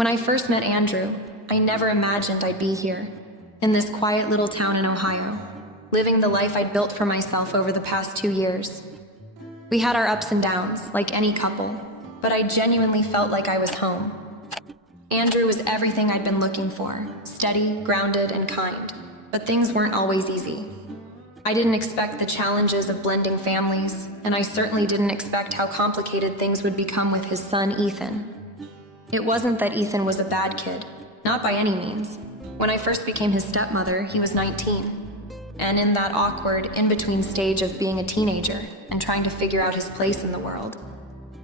When I first met Andrew, I never imagined I'd be here, in this quiet little town in Ohio, living the life I'd built for myself over the past 2 years. We had our ups and downs, like any couple, but I genuinely felt like I was home. Andrew was everything I'd been looking for, steady, grounded, and kind, but things weren't always easy. I didn't expect the challenges of blending families, and I certainly didn't expect how complicated things would become with his son, Ethan. It wasn't that Ethan was a bad kid, not by any means. When I first became his stepmother, he was 19, and in that awkward, in-between stage of being a teenager and trying to figure out his place in the world.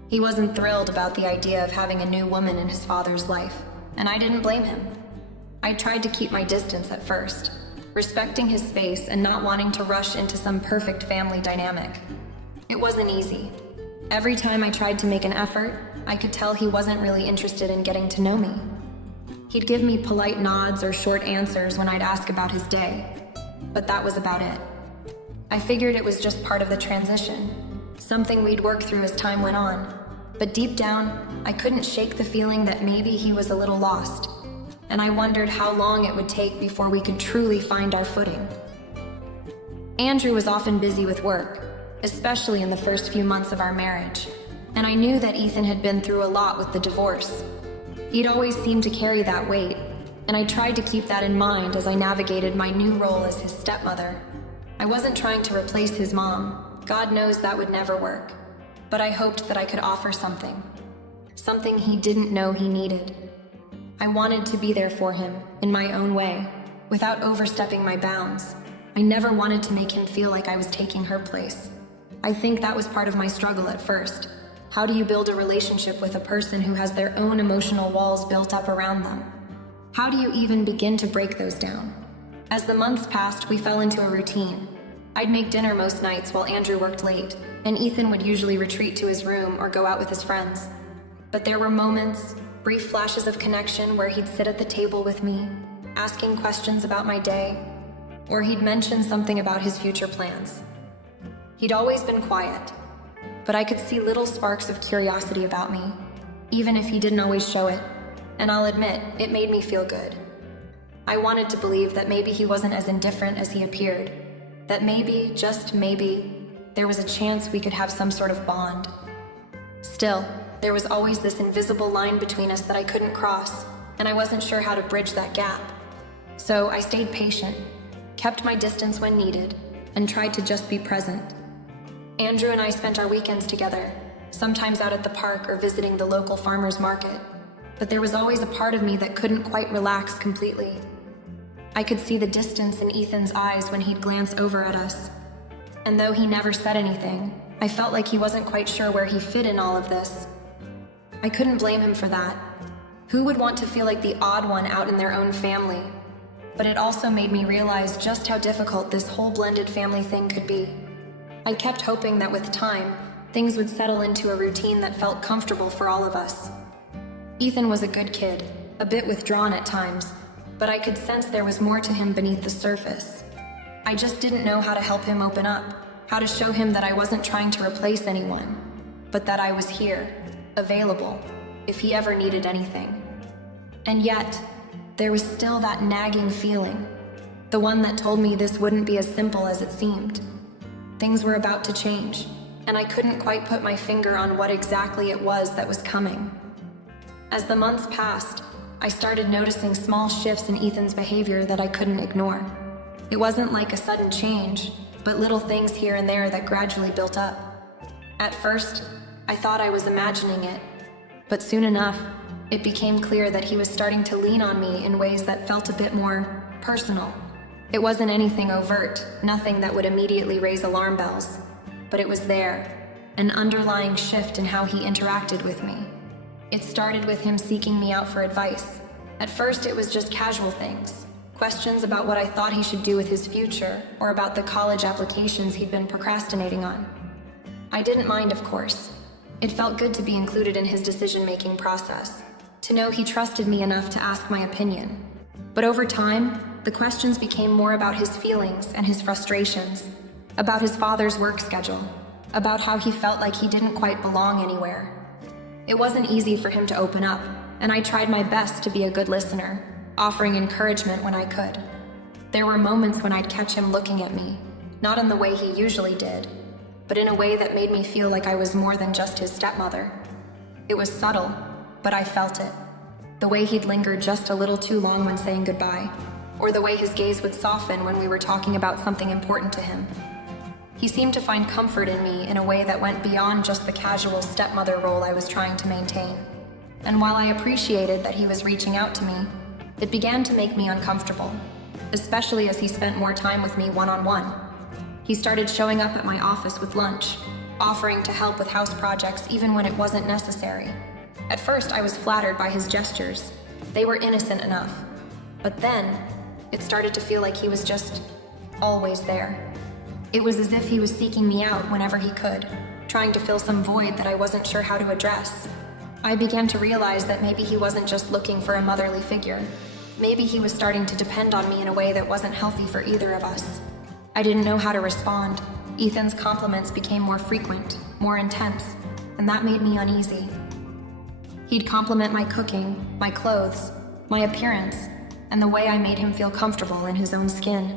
He wasn't thrilled about the idea of having a new woman in his father's life, and I didn't blame him. I tried to keep my distance at first, respecting his space and not wanting to rush into some perfect family dynamic. It wasn't easy. Every time I tried to make an effort, I could tell he wasn't really interested in getting to know me. He'd give me polite nods or short answers when I'd ask about his day, but that was about it. I figured it was just part of the transition, something we'd work through as time went on, but deep down, I couldn't shake the feeling that maybe he was a little lost, and I wondered how long it would take before we could truly find our footing. Andrew was often busy with work, especially in the first few months of our marriage, and I knew that Ethan had been through a lot with the divorce. He'd always seemed to carry that weight, and I tried to keep that in mind as I navigated my new role as his stepmother. I wasn't trying to replace his mom. God knows that would never work. But I hoped that I could offer something he didn't know he needed. I wanted to be there for him, in my own way, without overstepping my bounds. I never wanted to make him feel like I was taking her place. I think that was part of my struggle at first. How do you build a relationship with a person who has their own emotional walls built up around them? How do you even begin to break those down? As the months passed, we fell into a routine. I'd make dinner most nights while Andrew worked late, and Ethan would usually retreat to his room or go out with his friends. But there were moments, brief flashes of connection where he'd sit at the table with me, asking questions about my day, or he'd mention something about his future plans. He'd always been quiet, but I could see little sparks of curiosity about me, even if he didn't always show it, and I'll admit, it made me feel good. I wanted to believe that maybe he wasn't as indifferent as he appeared, that maybe, just maybe, there was a chance we could have some sort of bond. Still, there was always this invisible line between us that I couldn't cross, and I wasn't sure how to bridge that gap. So I stayed patient, kept my distance when needed, and tried to just be present. Andrew and I spent our weekends together, sometimes out at the park or visiting the local farmer's market, but there was always a part of me that couldn't quite relax completely. I could see the distance in Ethan's eyes when he'd glance over at us, and though he never said anything, I felt like he wasn't quite sure where he fit in all of this. I couldn't blame him for that. Who would want to feel like the odd one out in their own family? But it also made me realize just how difficult this whole blended family thing could be. I kept hoping that with time, things would settle into a routine that felt comfortable for all of us. Ethan was a good kid, a bit withdrawn at times, but I could sense there was more to him beneath the surface. I just didn't know how to help him open up, how to show him that I wasn't trying to replace anyone, but that I was here, available, if he ever needed anything. And yet, there was still that nagging feeling, the one that told me this wouldn't be as simple as it seemed. Things were about to change, and I couldn't quite put my finger on what exactly it was that was coming. As the months passed, I started noticing small shifts in Ethan's behavior that I couldn't ignore. It wasn't like a sudden change, but little things here and there that gradually built up. At first, I thought I was imagining it, but soon enough, it became clear that he was starting to lean on me in ways that felt a bit more personal. It wasn't anything overt, nothing that would immediately raise alarm bells, but it was there, an underlying shift in how he interacted with me. It started with him seeking me out for advice. At first, it was just casual things, questions about what I thought he should do with his future, or about the college applications he'd been procrastinating on. I didn't mind, of course. It felt good to be included in his decision-making process, to know he trusted me enough to ask my opinion. But over time, the questions became more about his feelings and his frustrations, about his father's work schedule, about how he felt like he didn't quite belong anywhere. It wasn't easy for him to open up, and I tried my best to be a good listener, offering encouragement when I could. There were moments when I'd catch him looking at me, not in the way he usually did, but in a way that made me feel like I was more than just his stepmother. It was subtle, but I felt it. The way he'd linger just a little too long when saying goodbye, or the way his gaze would soften when we were talking about something important to him. He seemed to find comfort in me in a way that went beyond just the casual stepmother role I was trying to maintain. And while I appreciated that he was reaching out to me, it began to make me uncomfortable, especially as he spent more time with me one-on-one. He started showing up at my office with lunch, offering to help with house projects even when it wasn't necessary. At first, I was flattered by his gestures. They were innocent enough. But then, it started to feel like he was just always there. It was as if he was seeking me out whenever he could, trying to fill some void that I wasn't sure how to address. I began to realize that maybe he wasn't just looking for a motherly figure. Maybe he was starting to depend on me in a way that wasn't healthy for either of us. I didn't know how to respond. Ethan's compliments became more frequent, more intense, and that made me uneasy. He'd compliment my cooking, my clothes, my appearance, and the way I made him feel comfortable in his own skin.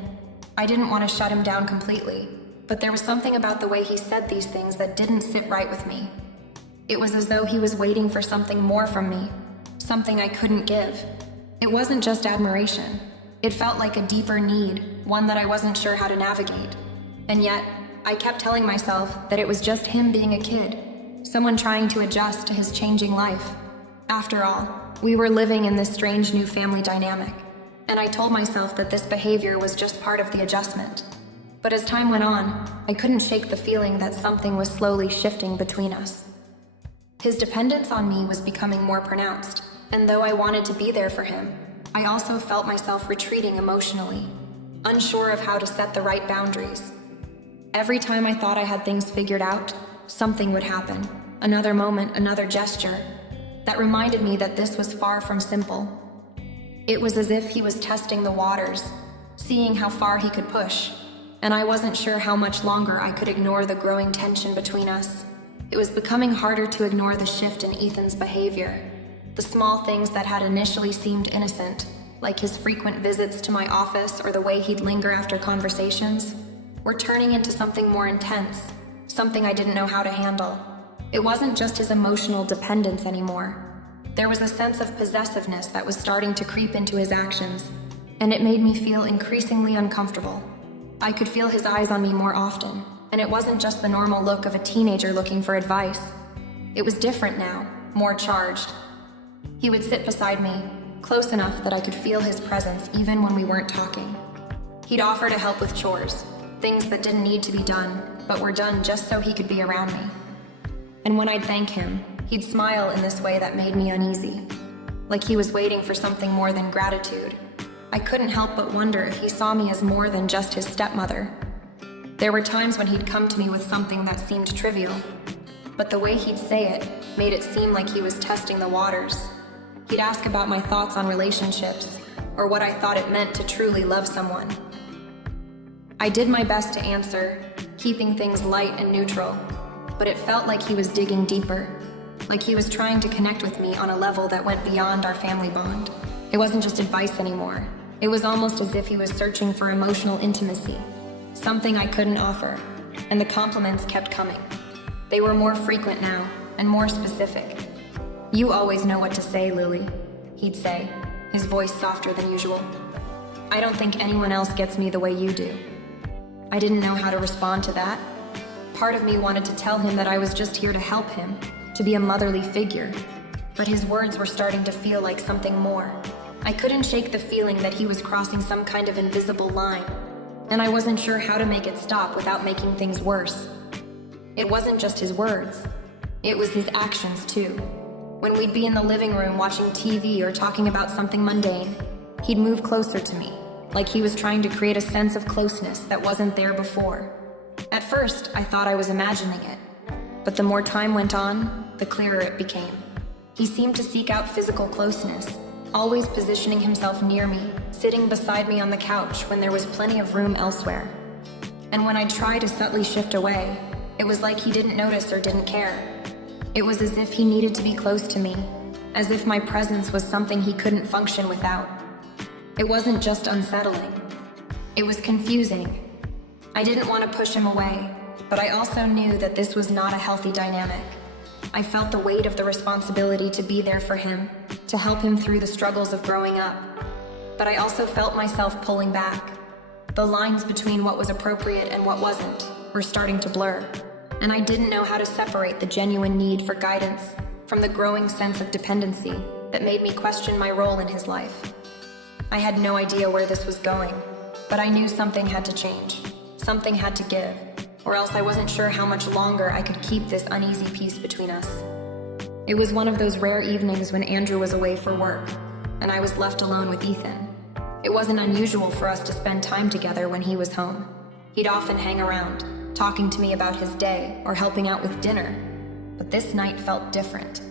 I didn't want to shut him down completely, but there was something about the way he said these things that didn't sit right with me. It was as though he was waiting for something more from me, something I couldn't give. It wasn't just admiration. It felt like a deeper need, one that I wasn't sure how to navigate. And yet, I kept telling myself that it was just him being a kid, someone trying to adjust to his changing life. After all, we were living in this strange new family dynamic, and I told myself that this behavior was just part of the adjustment. But as time went on, I couldn't shake the feeling that something was slowly shifting between us. His dependence on me was becoming more pronounced, and though I wanted to be there for him, I also felt myself retreating emotionally, unsure of how to set the right boundaries. Every time I thought I had things figured out, something would happen, another moment, another gesture, that reminded me that this was far from simple. It was as if he was testing the waters, seeing how far he could push, and I wasn't sure how much longer I could ignore the growing tension between us. It was becoming harder to ignore the shift in Ethan's behavior. The small things that had initially seemed innocent, like his frequent visits to my office or the way he'd linger after conversations, were turning into something more intense, something I didn't know how to handle. It wasn't just his emotional dependence anymore. There was a sense of possessiveness that was starting to creep into his actions, and it made me feel increasingly uncomfortable. I could feel his eyes on me more often, and it wasn't just the normal look of a teenager looking for advice. It was different now, more charged. He would sit beside me, close enough that I could feel his presence even when we weren't talking. He'd offer to help with chores, things that didn't need to be done, but were done just so he could be around me. And when I'd thank him, he'd smile in this way that made me uneasy, like he was waiting for something more than gratitude. I couldn't help but wonder if he saw me as more than just his stepmother. There were times when he'd come to me with something that seemed trivial, but the way he'd say it made it seem like he was testing the waters. He'd ask about my thoughts on relationships, or what I thought it meant to truly love someone. I did my best to answer, keeping things light and neutral, but it felt like he was digging deeper, like he was trying to connect with me on a level that went beyond our family bond. It wasn't just advice anymore. It was almost as if he was searching for emotional intimacy, something I couldn't offer, and the compliments kept coming. They were more frequent now, and more specific. "You always know what to say, Lily," he'd say, his voice softer than usual. "I don't think anyone else gets me the way you do." I didn't know how to respond to that. Part of me wanted to tell him that I was just here to help him, to be a motherly figure, but his words were starting to feel like something more. I couldn't shake the feeling that he was crossing some kind of invisible line, and I wasn't sure how to make it stop without making things worse. It wasn't just his words, it was his actions too. When we'd be in the living room watching TV or talking about something mundane, he'd move closer to me, like he was trying to create a sense of closeness that wasn't there before. At first, I thought I was imagining it, but the more time went on, the clearer it became. He seemed to seek out physical closeness, always positioning himself near me, sitting beside me on the couch when there was plenty of room elsewhere. And when I'd try to subtly shift away, it was like he didn't notice or didn't care. It was as if he needed to be close to me, as if my presence was something he couldn't function without. It wasn't just unsettling. It was confusing. I didn't want to push him away, but I also knew that this was not a healthy dynamic. I felt the weight of the responsibility to be there for him, to help him through the struggles of growing up. But I also felt myself pulling back. The lines between what was appropriate and what wasn't were starting to blur, and I didn't know how to separate the genuine need for guidance from the growing sense of dependency that made me question my role in his life. I had no idea where this was going, but I knew something had to change. Something had to give, or else I wasn't sure how much longer I could keep this uneasy peace between us. It was one of those rare evenings when Andrew was away for work, and I was left alone with Ethan. It wasn't unusual for us to spend time together when he was home. He'd often hang around, talking to me about his day or helping out with dinner, but this night felt different.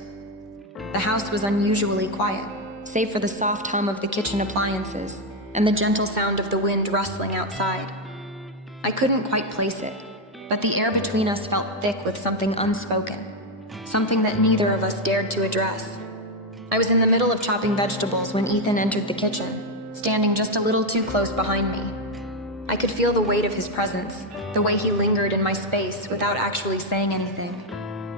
The house was unusually quiet, save for the soft hum of the kitchen appliances and the gentle sound of the wind rustling outside. I couldn't quite place it, but the air between us felt thick with something unspoken, something that neither of us dared to address. I was in the middle of chopping vegetables when Ethan entered the kitchen, standing just a little too close behind me. I could feel the weight of his presence, the way he lingered in my space without actually saying anything.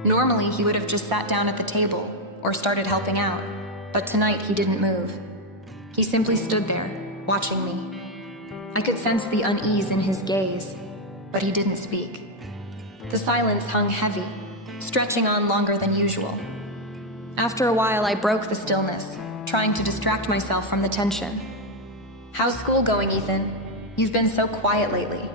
Normally, he would have just sat down at the table or started helping out, but tonight he didn't move. He simply stood there, watching me. I could sense the unease in his gaze, but he didn't speak. The silence hung heavy, stretching on longer than usual. After a while, I broke the stillness, trying to distract myself from the tension. "How's school going, Ethan? You've been so quiet lately."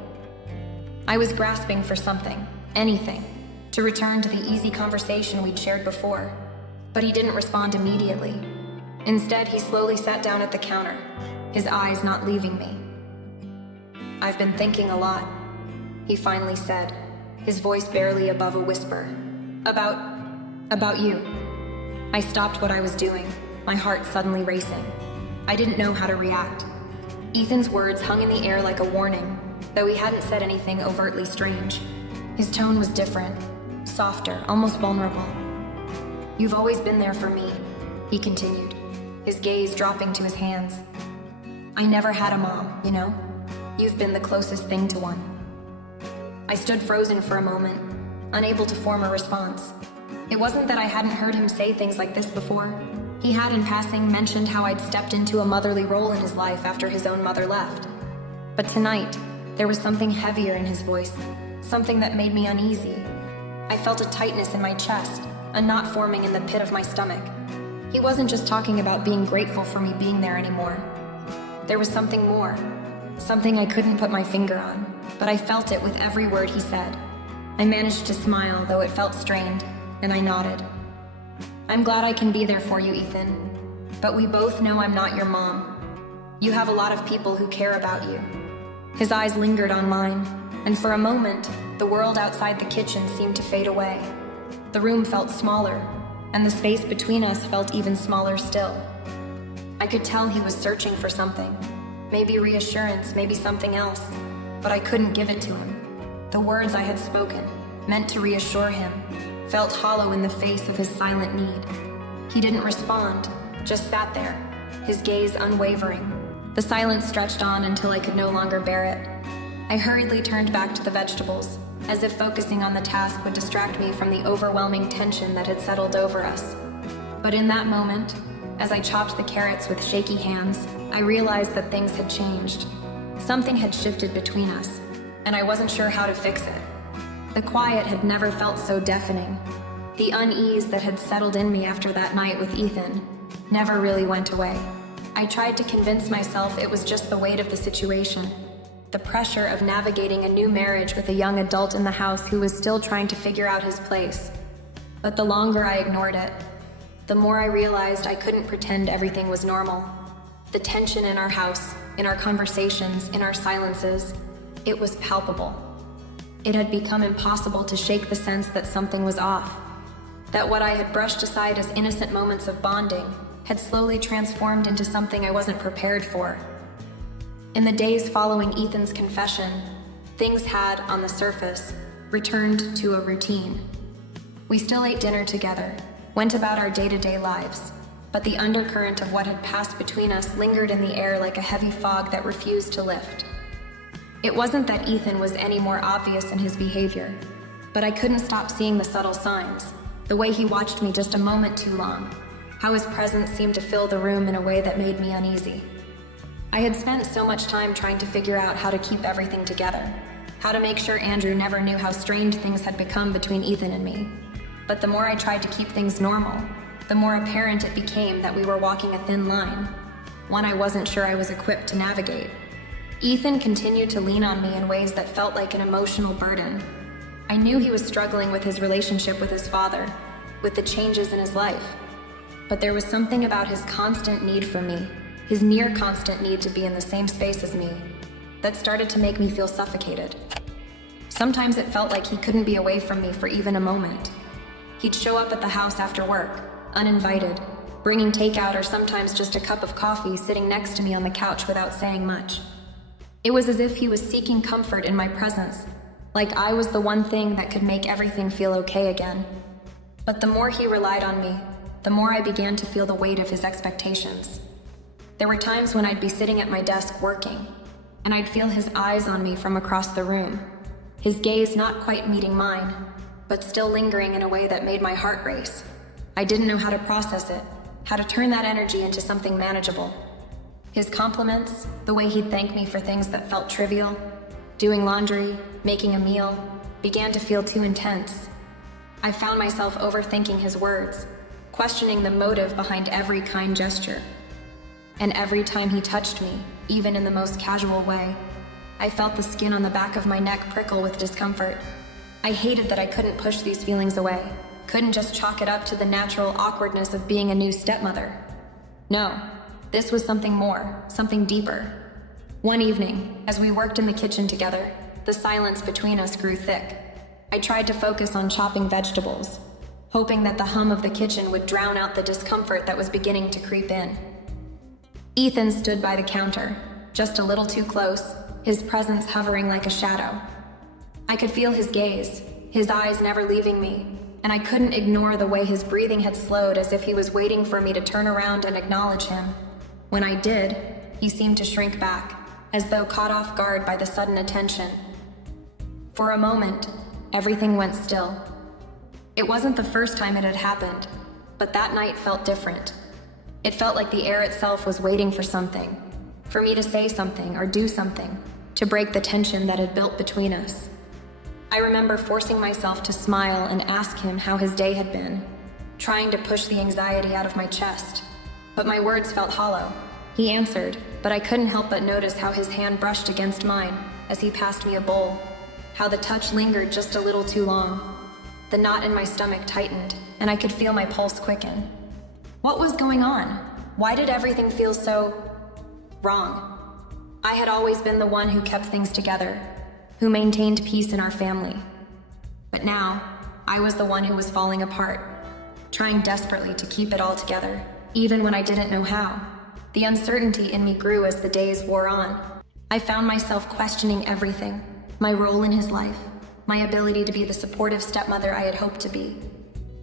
I was grasping for something, anything, to return to the easy conversation we'd shared before, but he didn't respond immediately. Instead, he slowly sat down at the counter, his eyes not leaving me. "I've been thinking a lot," he finally said, his voice barely above a whisper. About you." I stopped what I was doing, my heart suddenly racing. I didn't know how to react. Ethan's words hung in the air like a warning, though he hadn't said anything overtly strange. His tone was different, softer, almost vulnerable. "You've always been there for me," he continued, his gaze dropping to his hands. "I never had a mom, you know? You've been the closest thing to one." I stood frozen for a moment, unable to form a response. It wasn't that I hadn't heard him say things like this before. He had in passing mentioned how I'd stepped into a motherly role in his life after his own mother left. But tonight, there was something heavier in his voice, something that made me uneasy. I felt a tightness in my chest, a knot forming in the pit of my stomach. He wasn't just talking about being grateful for me being there anymore. There was something more, something I couldn't put my finger on, but I felt it with every word he said. I managed to smile, though it felt strained, and I nodded. "I'm glad I can be there for you, Ethan, but we both know I'm not your mom. You have a lot of people who care about you." His eyes lingered on mine, and for a moment, the world outside the kitchen seemed to fade away. The room felt smaller, and the space between us felt even smaller still. I could tell he was searching for something, maybe reassurance, maybe something else, but I couldn't give it to him. The words I had spoken, meant to reassure him, felt hollow in the face of his silent need. He didn't respond, just sat there, his gaze unwavering. The silence stretched on until I could no longer bear it. I hurriedly turned back to the vegetables, as if focusing on the task would distract me from the overwhelming tension that had settled over us. But in that moment, as I chopped the carrots with shaky hands, I realized that things had changed. Something had shifted between us, and I wasn't sure how to fix it. The quiet had never felt so deafening. The unease that had settled in me after that night with Ethan never really went away. I tried to convince myself it was just the weight of the situation, the pressure of navigating a new marriage with a young adult in the house who was still trying to figure out his place. But the longer I ignored it, the more I realized I couldn't pretend everything was normal. The tension in our house, in our conversations, in our silences, it was palpable. It had become impossible to shake the sense that something was off, that what I had brushed aside as innocent moments of bonding had slowly transformed into something I wasn't prepared for. In the days following Ethan's confession, things had, on the surface, returned to a routine. We still ate dinner together, went about our day-to-day lives, but the undercurrent of what had passed between us lingered in the air like a heavy fog that refused to lift. It wasn't that Ethan was any more obvious in his behavior, but I couldn't stop seeing the subtle signs, the way he watched me just a moment too long, how his presence seemed to fill the room in a way that made me uneasy. I had spent so much time trying to figure out how to keep everything together, how to make sure Andrew never knew how strange things had become between Ethan and me. But the more I tried to keep things normal, the more apparent it became that we were walking a thin line, one I wasn't sure I was equipped to navigate. Ethan continued to lean on me in ways that felt like an emotional burden. I knew he was struggling with his relationship with his father, with the changes in his life. But there was something about his constant need for me, his near constant need to be in the same space as me, that started to make me feel suffocated. Sometimes it felt like he couldn't be away from me for even a moment. He'd show up at the house after work, uninvited, bringing takeout or sometimes just a cup of coffee, sitting next to me on the couch without saying much. It was as if he was seeking comfort in my presence, like I was the one thing that could make everything feel okay again. But the more he relied on me, the more I began to feel the weight of his expectations. There were times when I'd be sitting at my desk working, and I'd feel his eyes on me from across the room, his gaze not quite meeting mine, but still lingering in a way that made my heart race. I didn't know how to process it, how to turn that energy into something manageable. His compliments, the way he'd thank me for things that felt trivial, doing laundry, making a meal, began to feel too intense. I found myself overthinking his words, questioning the motive behind every kind gesture. And every time he touched me, even in the most casual way, I felt the skin on the back of my neck prickle with discomfort. I hated that I couldn't push these feelings away, couldn't just chalk it up to the natural awkwardness of being a new stepmother. No, this was something more, something deeper. One evening, as we worked in the kitchen together, the silence between us grew thick. I tried to focus on chopping vegetables, hoping that the hum of the kitchen would drown out the discomfort that was beginning to creep in. Ethan stood by the counter, just a little too close, his presence hovering like a shadow. I could feel his gaze, his eyes never leaving me, and I couldn't ignore the way his breathing had slowed, as if he was waiting for me to turn around and acknowledge him. When I did, he seemed to shrink back, as though caught off guard by the sudden attention. For a moment, everything went still. It wasn't the first time it had happened, but that night felt different. It felt like the air itself was waiting for something, for me to say something or do something, to break the tension that had built between us. I remember forcing myself to smile and ask him how his day had been, trying to push the anxiety out of my chest, but my words felt hollow. He answered, but I couldn't help but notice how his hand brushed against mine as he passed me a bowl, how the touch lingered just a little too long. The knot in my stomach tightened, and I could feel my pulse quicken. What was going on? Why did everything feel so wrong? I had always been the one who kept things together, who maintained peace in our family. But now, I was the one who was falling apart, trying desperately to keep it all together, even when I didn't know how. The uncertainty in me grew as the days wore on. I found myself questioning everything, my role in his life, my ability to be the supportive stepmother I had hoped to be,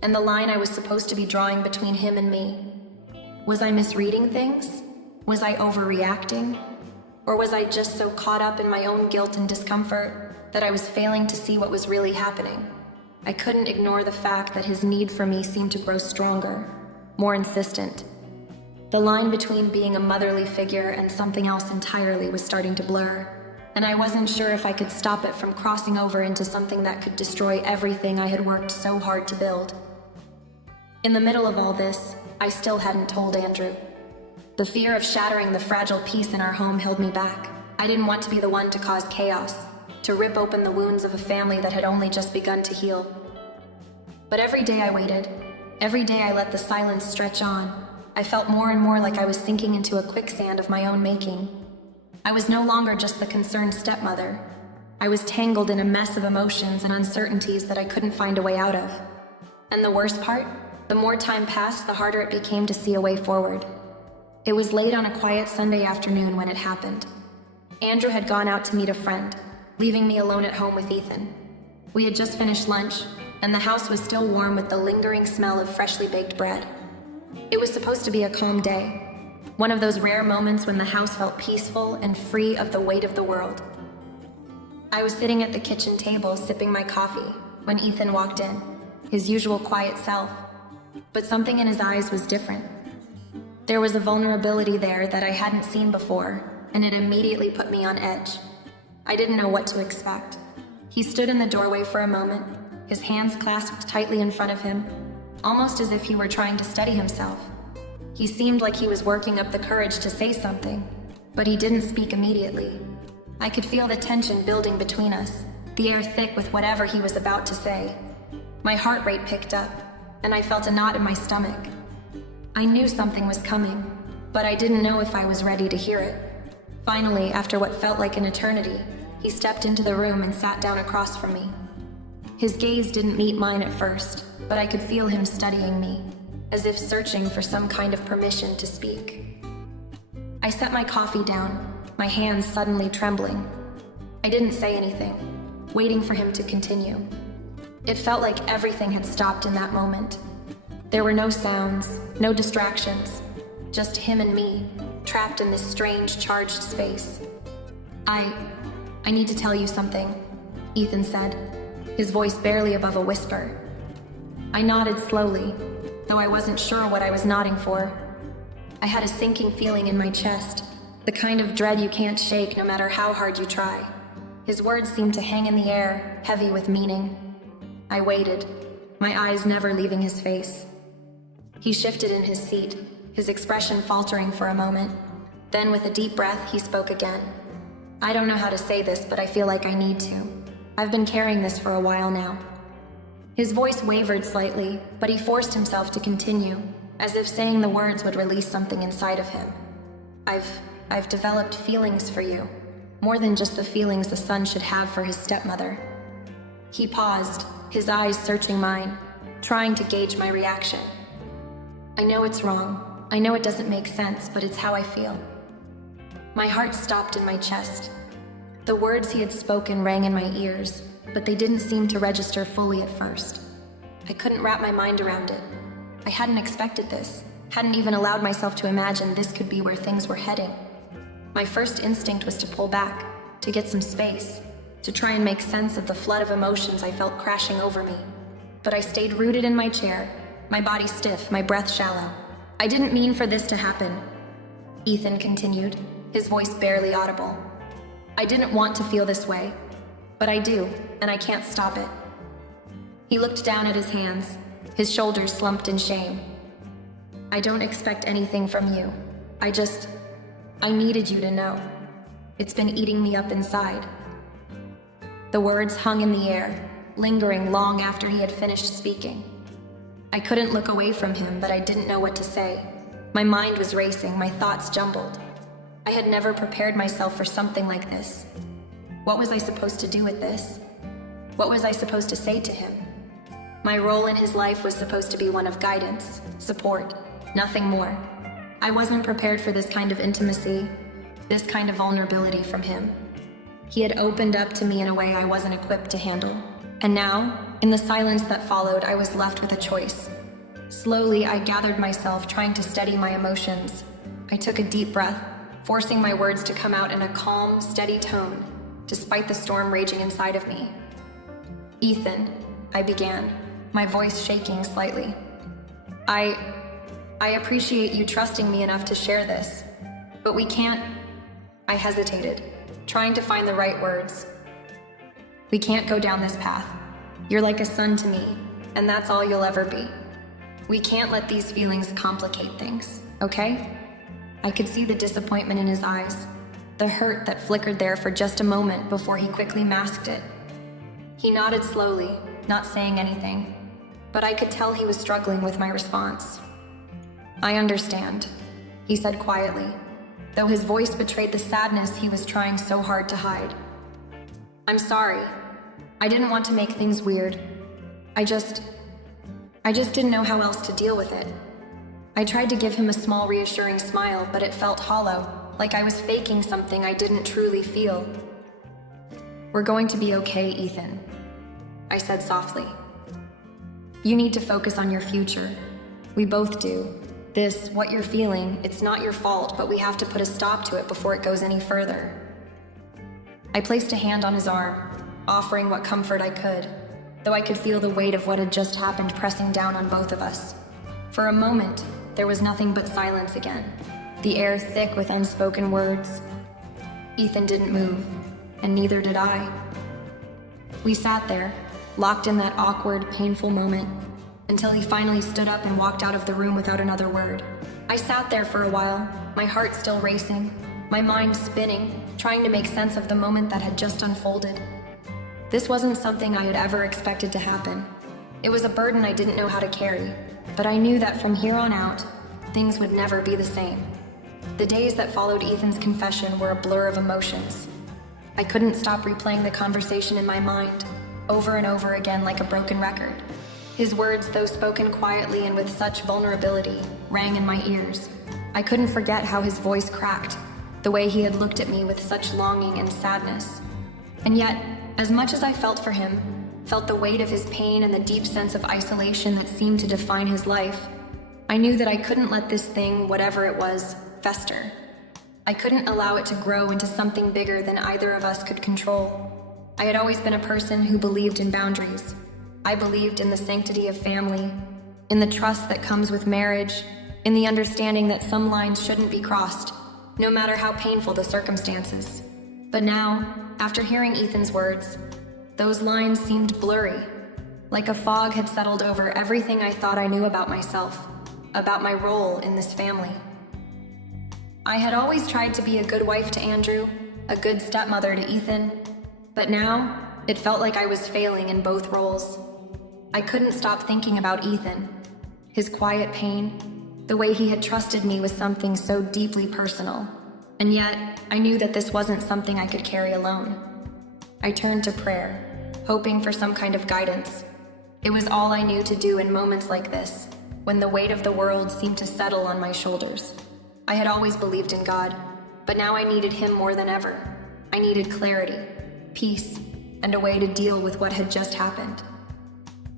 and the line I was supposed to be drawing between him and me. Was I misreading things? Was I overreacting? Or was I just so caught up in my own guilt and discomfort that I was failing to see what was really happening? I couldn't ignore the fact that his need for me seemed to grow stronger, more insistent. The line between being a motherly figure and something else entirely was starting to blur, and I wasn't sure if I could stop it from crossing over into something that could destroy everything I had worked so hard to build. In the middle of all this, I still hadn't told Andrew. The fear of shattering the fragile peace in our home held me back. I didn't want to be the one to cause chaos, to rip open the wounds of a family that had only just begun to heal. But every day I waited, every day I let the silence stretch on, I felt more and more like I was sinking into a quicksand of my own making. I was no longer just the concerned stepmother. I was tangled in a mess of emotions and uncertainties that I couldn't find a way out of. And the worst part? The more time passed, the harder it became to see a way forward. It was late on a quiet Sunday afternoon when it happened. Andrew had gone out to meet a friend, leaving me alone at home with Ethan. We had just finished lunch, and the house was still warm with the lingering smell of freshly baked bread. It was supposed to be a calm day, one of those rare moments when the house felt peaceful and free of the weight of the world. I was sitting at the kitchen table sipping my coffee when Ethan walked in, his usual quiet self, but something in his eyes was different. There was a vulnerability there that I hadn't seen before, and it immediately put me on edge. I didn't know what to expect. He stood in the doorway for a moment, his hands clasped tightly in front of him, almost as if he were trying to steady himself. He seemed like he was working up the courage to say something, but he didn't speak immediately. I could feel the tension building between us, the air thick with whatever he was about to say. My heart rate picked up, and I felt a knot in my stomach. I knew something was coming, but I didn't know if I was ready to hear it. Finally, after what felt like an eternity, he stepped into the room and sat down across from me. His gaze didn't meet mine at first, but I could feel him studying me, as if searching for some kind of permission to speak. I set my coffee down, my hands suddenly trembling. I didn't say anything, waiting for him to continue. It felt like everything had stopped in that moment. There were no sounds, no distractions, just him and me, trapped in this strange, charged space. I need to tell you something, Ethan said, his voice barely above a whisper. I nodded slowly, though I wasn't sure what I was nodding for. I had a sinking feeling in my chest, the kind of dread you can't shake no matter how hard you try. His words seemed to hang in the air, heavy with meaning. I waited, my eyes never leaving his face. He shifted in his seat, his expression faltering for a moment. Then with a deep breath, he spoke again. I don't know how to say this, but I feel like I need to. I've been carrying this for a while now. His voice wavered slightly, but he forced himself to continue, as if saying the words would release something inside of him. I've developed feelings for you, more than just the feelings a son should have for his stepmother. He paused, his eyes searching mine, trying to gauge my reaction. I know it's wrong. I know it doesn't make sense, but it's how I feel. My heart stopped in my chest. The words he had spoken rang in my ears, but they didn't seem to register fully at first. I couldn't wrap my mind around it. I hadn't expected this, hadn't even allowed myself to imagine this could be where things were heading. My first instinct was to pull back, to get some space, to try and make sense of the flood of emotions I felt crashing over me. But I stayed rooted in my chair, my body stiff, my breath shallow. I didn't mean for this to happen, Ethan continued, his voice barely audible. I didn't want to feel this way, but I do, and I can't stop it. He looked down at his hands, his shoulders slumped in shame. I don't expect anything from you. I needed you to know. It's been eating me up inside. The words hung in the air, lingering long after he had finished speaking. I couldn't look away from him, but I didn't know what to say. My mind was racing, my thoughts jumbled. I had never prepared myself for something like this. What was I supposed to do with this? What was I supposed to say to him? My role in his life was supposed to be one of guidance, support, nothing more. I wasn't prepared for this kind of intimacy, this kind of vulnerability from him. He had opened up to me in a way I wasn't equipped to handle. And now, in the silence that followed, I was left with a choice. Slowly, I gathered myself, trying to steady my emotions. I took a deep breath, forcing my words to come out in a calm, steady tone, despite the storm raging inside of me. Ethan, I began, my voice shaking slightly. I appreciate you trusting me enough to share this, but we can't... I hesitated, trying to find the right words. We can't go down this path. You're like a son to me, and that's all you'll ever be. We can't let these feelings complicate things, okay? I could see the disappointment in his eyes, the hurt that flickered there for just a moment before he quickly masked it. He nodded slowly, not saying anything, but I could tell he was struggling with my response. I understand, he said quietly, though his voice betrayed the sadness he was trying so hard to hide. I'm sorry. I didn't want to make things weird. I just didn't know how else to deal with it. I tried to give him a small reassuring smile, but it felt hollow, like I was faking something I didn't truly feel. We're going to be okay, Ethan, I said softly. You need to focus on your future. We both do. What you're feeling, it's not your fault, but we have to put a stop to it before it goes any further. I placed a hand on his arm, offering what comfort I could, though I could feel the weight of what had just happened pressing down on both of us. For a moment, there was nothing but silence again, the air thick with unspoken words. Ethan didn't move, and neither did I. We sat there, locked in that awkward, painful moment, until he finally stood up and walked out of the room without another word. I sat there for a while, my heart still racing, my mind spinning, trying to make sense of the moment that had just unfolded. This wasn't something I had ever expected to happen. It was a burden I didn't know how to carry, but I knew that from here on out, things would never be the same. The days that followed Ethan's confession were a blur of emotions. I couldn't stop replaying the conversation in my mind, over and over again like a broken record. His words, though spoken quietly and with such vulnerability, rang in my ears. I couldn't forget how his voice cracked, the way he had looked at me with such longing and sadness. And yet, as much as I felt for him, felt the weight of his pain and the deep sense of isolation that seemed to define his life, I knew that I couldn't let this thing, whatever it was, fester. I couldn't allow it to grow into something bigger than either of us could control. I had always been a person who believed in boundaries. I believed in the sanctity of family, in the trust that comes with marriage, in the understanding that some lines shouldn't be crossed, no matter how painful the circumstances. But now, after hearing Ethan's words, those lines seemed blurry, like a fog had settled over everything I thought I knew about myself, about my role in this family. I had always tried to be a good wife to Andrew, a good stepmother to Ethan, but now it felt like I was failing in both roles. I couldn't stop thinking about Ethan, his quiet pain, the way he had trusted me with something so deeply personal. And yet, I knew that this wasn't something I could carry alone. I turned to prayer, hoping for some kind of guidance. It was all I knew to do in moments like this, when the weight of the world seemed to settle on my shoulders. I had always believed in God, but now I needed Him more than ever. I needed clarity, peace, and a way to deal with what had just happened.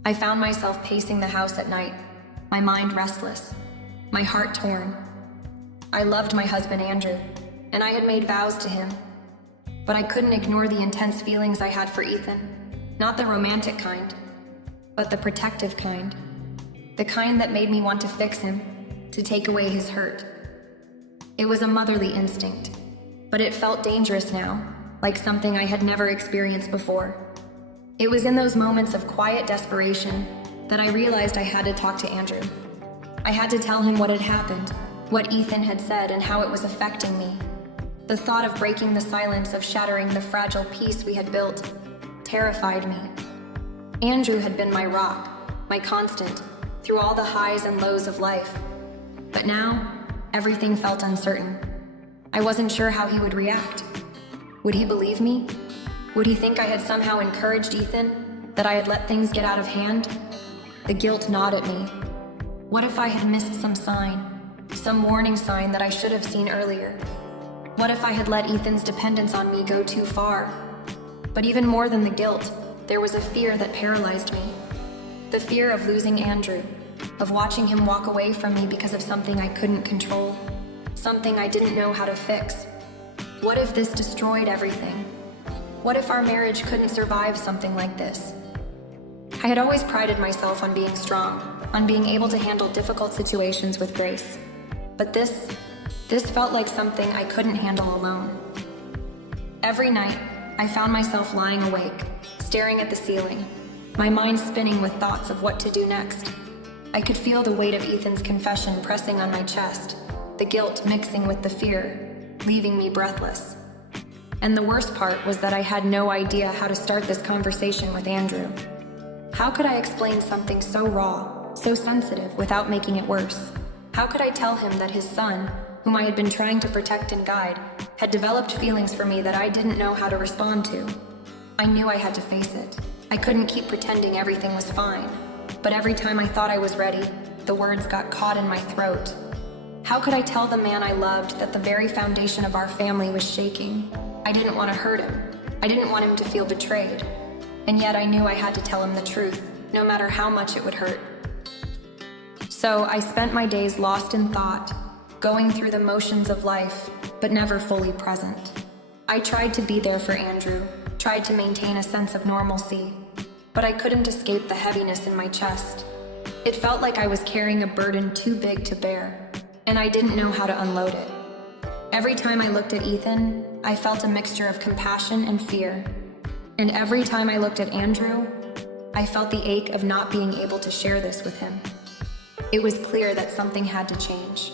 I found myself pacing the house at night, my mind restless, my heart torn. I loved my husband Andrew, and I had made vows to him. But I couldn't ignore the intense feelings I had for Ethan. Not the romantic kind, but the protective kind. The kind that made me want to fix him, to take away his hurt. It was a motherly instinct, but it felt dangerous now, like something I had never experienced before. It was in those moments of quiet desperation that I realized I had to talk to Andrew. I had to tell him what had happened, what Ethan had said, and how it was affecting me. The thought of breaking the silence, of shattering the fragile peace we had built, terrified me. Andrew had been my rock, my constant, through all the highs and lows of life. But now, everything felt uncertain. I wasn't sure how he would react. Would he believe me? Would he think I had somehow encouraged Ethan, that I had let things get out of hand? The guilt gnawed at me. What if I had missed some sign, some warning sign that I should have seen earlier? What if I had let Ethan's dependence on me go too far? But even more than the guilt, there was a fear that paralyzed me. The fear of losing Andrew, of watching him walk away from me because of something I couldn't control, something I didn't know how to fix. What if this destroyed everything? What if our marriage couldn't survive something like this? I had always prided myself on being strong, on being able to handle difficult situations with grace. But this felt like something I couldn't handle alone. Every night, I found myself lying awake, staring at the ceiling, my mind spinning with thoughts of what to do next. I could feel the weight of Ethan's confession pressing on my chest, the guilt mixing with the fear, leaving me breathless. And the worst part was that I had no idea how to start this conversation with Andrew. How could I explain something so raw, so sensitive, without making it worse? How could I tell him that his son, whom I had been trying to protect and guide, had developed feelings for me that I didn't know how to respond to? I knew I had to face it. I couldn't keep pretending everything was fine. But every time I thought I was ready, the words got caught in my throat. How could I tell the man I loved that the very foundation of our family was shaking? I didn't want to hurt him. I didn't want him to feel betrayed. And yet I knew I had to tell him the truth, no matter how much it would hurt. So I spent my days lost in thought, going through the motions of life, but never fully present. I tried to be there for Andrew, tried to maintain a sense of normalcy, but I couldn't escape the heaviness in my chest. It felt like I was carrying a burden too big to bear, and I didn't know how to unload it. Every time I looked at Ethan, I felt a mixture of compassion and fear. And every time I looked at Andrew, I felt the ache of not being able to share this with him. It was clear that something had to change.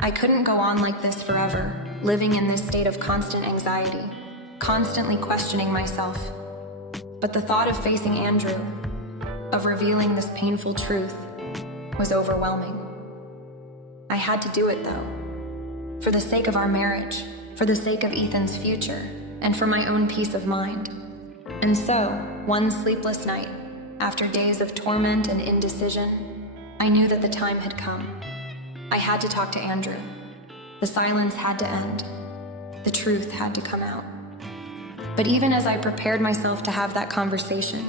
I couldn't go on like this forever, living in this state of constant anxiety, constantly questioning myself. But the thought of facing Andrew, of revealing this painful truth, was overwhelming. I had to do it though, for the sake of our marriage, for the sake of Ethan's future, and for my own peace of mind. And so, one sleepless night, after days of torment and indecision, I knew that the time had come. I had to talk to Andrew. The silence had to end. The truth had to come out. But even as I prepared myself to have that conversation,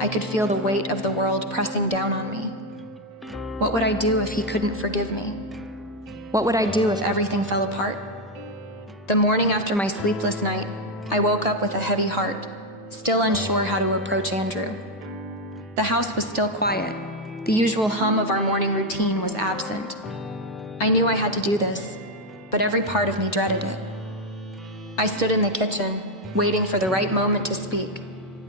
I could feel the weight of the world pressing down on me. What would I do if he couldn't forgive me? What would I do if everything fell apart? The morning after my sleepless night, I woke up with a heavy heart, still unsure how to approach Andrew. The house was still quiet. The usual hum of our morning routine was absent. I knew I had to do this, but every part of me dreaded it. I stood in the kitchen, waiting for the right moment to speak,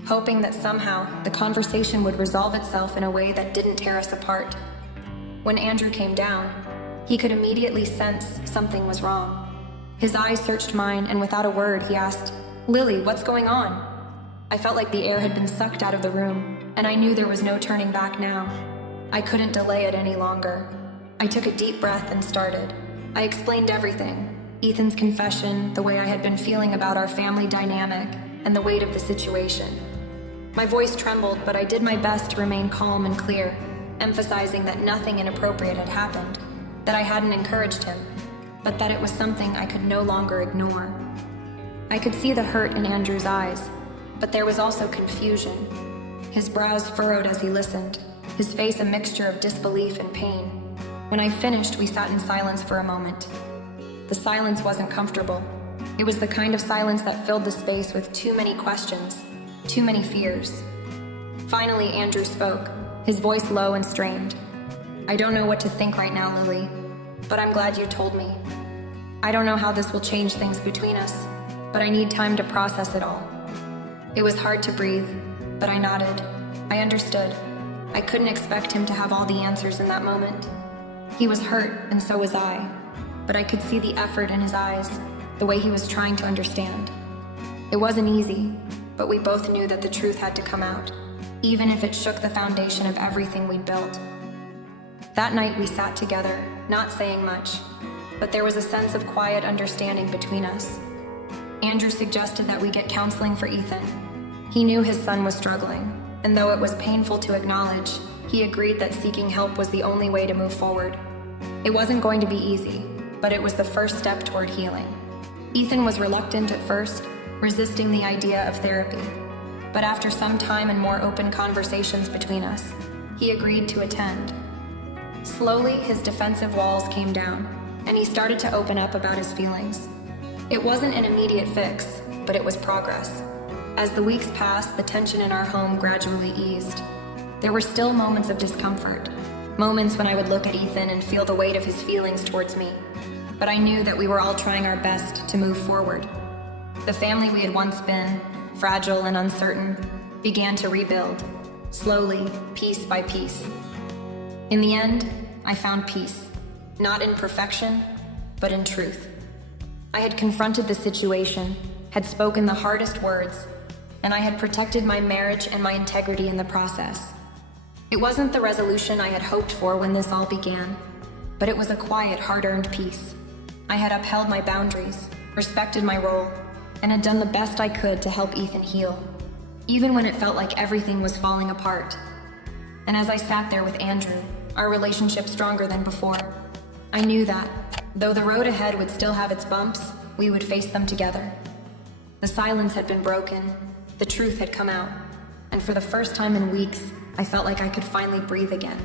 hoping that somehow the conversation would resolve itself in a way that didn't tear us apart. When Andrew came down, he could immediately sense something was wrong. His eyes searched mine, and without a word, he asked, "Lily, what's going on?" I felt like the air had been sucked out of the room, and I knew there was no turning back now. I couldn't delay it any longer. I took a deep breath and started. I explained everything: Ethan's confession, the way I had been feeling about our family dynamic, and the weight of the situation. My voice trembled, but I did my best to remain calm and clear, emphasizing that nothing inappropriate had happened, that I hadn't encouraged him, but that it was something I could no longer ignore. I could see the hurt in Andrew's eyes, but there was also confusion. His brows furrowed as he listened, his face a mixture of disbelief and pain. When I finished, we sat in silence for a moment. The silence wasn't comfortable. It was the kind of silence that filled the space with too many questions, too many fears. Finally, Andrew spoke, his voice low and strained. "I don't know what to think right now, Lily, but I'm glad you told me. I don't know how this will change things between us, but I need time to process it all." It was hard to breathe, but I nodded. I understood. I couldn't expect him to have all the answers in that moment. He was hurt, and so was I, but I could see the effort in his eyes, the way he was trying to understand. It wasn't easy, but we both knew that the truth had to come out, even if it shook the foundation of everything we'd built. That night we sat together, not saying much, but there was a sense of quiet understanding between us. Andrew suggested that we get counseling for Ethan. He knew his son was struggling, and though it was painful to acknowledge, he agreed that seeking help was the only way to move forward. It wasn't going to be easy, but it was the first step toward healing. Ethan was reluctant at first, resisting the idea of therapy, but after some time and more open conversations between us, he agreed to attend. Slowly, his defensive walls came down, and he started to open up about his feelings. It wasn't an immediate fix, but it was progress. As the weeks passed, the tension in our home gradually eased. There were still moments of discomfort, moments when I would look at Ethan and feel the weight of his feelings towards me. But I knew that we were all trying our best to move forward. The family we had once been, fragile and uncertain, began to rebuild, slowly, piece by piece. In the end, I found peace, not in perfection, but in truth. I had confronted the situation, had spoken the hardest words, and I had protected my marriage and my integrity in the process. It wasn't the resolution I had hoped for when this all began, but it was a quiet, hard-earned peace. I had upheld my boundaries, respected my role, and had done the best I could to help Ethan heal, even when it felt like everything was falling apart. And as I sat there with Andrew, our relationship stronger than before, I knew that, though the road ahead would still have its bumps, we would face them together. The silence had been broken, the truth had come out, and for the first time in weeks, I felt like I could finally breathe again.